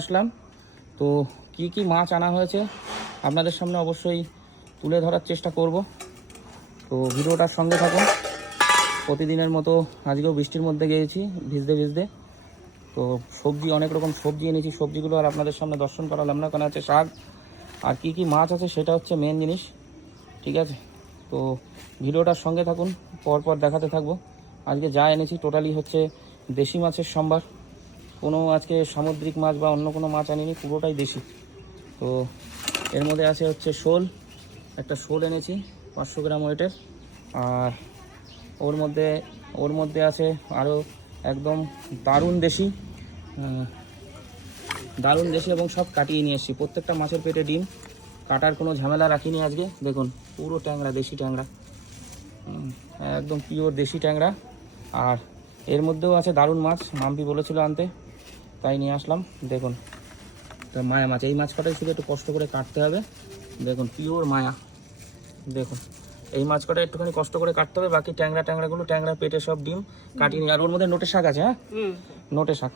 আসলাম তো কি কি মাছ আনা হয়েছে আপনাদের সামনে অবশ্যই তুলে ধরার চেষ্টা করব। তো ভিডিওটার সঙ্গে থাকুন। প্রতিদিনের মতো আজকেও বৃষ্টির মধ্যে গিয়েছি ভিজতে ভিজতে। তো সবজি অনেক রকম সবজি এনেছি, সবজিগুলো আর আপনাদের সামনে দর্শন করালাম না, কারণ আছে শাক আর কি কি মাছ আছে সেটা হচ্ছে মেন জিনিস। ঠিক আছে, তো ভিডিওটার সঙ্গে থাকুন, পরপর দেখাতে থাকবো। আজকে যা এনেছি টোটালি হচ্ছে দেশি মাছের সম্ভার, কোনো আজকে সামুদ্রিক মাছ বা অন্য কোনো মাছ আনিনি, পুরোটাই দেশি। তো এর মধ্যে আছে হচ্ছে শোল, একটা শোল এনেছি 500 গ্রাম ওয়েটের। আর ওর মধ্যে আছে আরও একদম দারুণ দেশি এবং সব কাটিয়ে নিয়ে এসেছি। প্রত্যেকটা মাছের পেটে ডিম, কাটার কোনো ঝামেলা রাখিনি আজকে। দেখুন পুরো ট্যাংরা, দেশি ট্যাংরা, একদম পিওর দেশি ট্যাংরা। আর এর মধ্যেও আছে দারুণ মাছ, মাম্পি বলেছিল আনতে, তাই নিয়ে আসলাম। দেখুন তো মায়া মাছ, এই মাছ কটাই শুধু একটু কষ্ট করে কাটতে হবে। দেখুন পিওর মায়া, দেখুন এই মাছ কটা একটুখানি কষ্ট করে কাটতে হবে, বাকি ট্যাংরাগুলো ট্যাংরার পেটে সব ডিম কাটিয়ে নিই। আর ওর মধ্যে নোটে শাক আছে, হ্যাঁ নোটে শাক।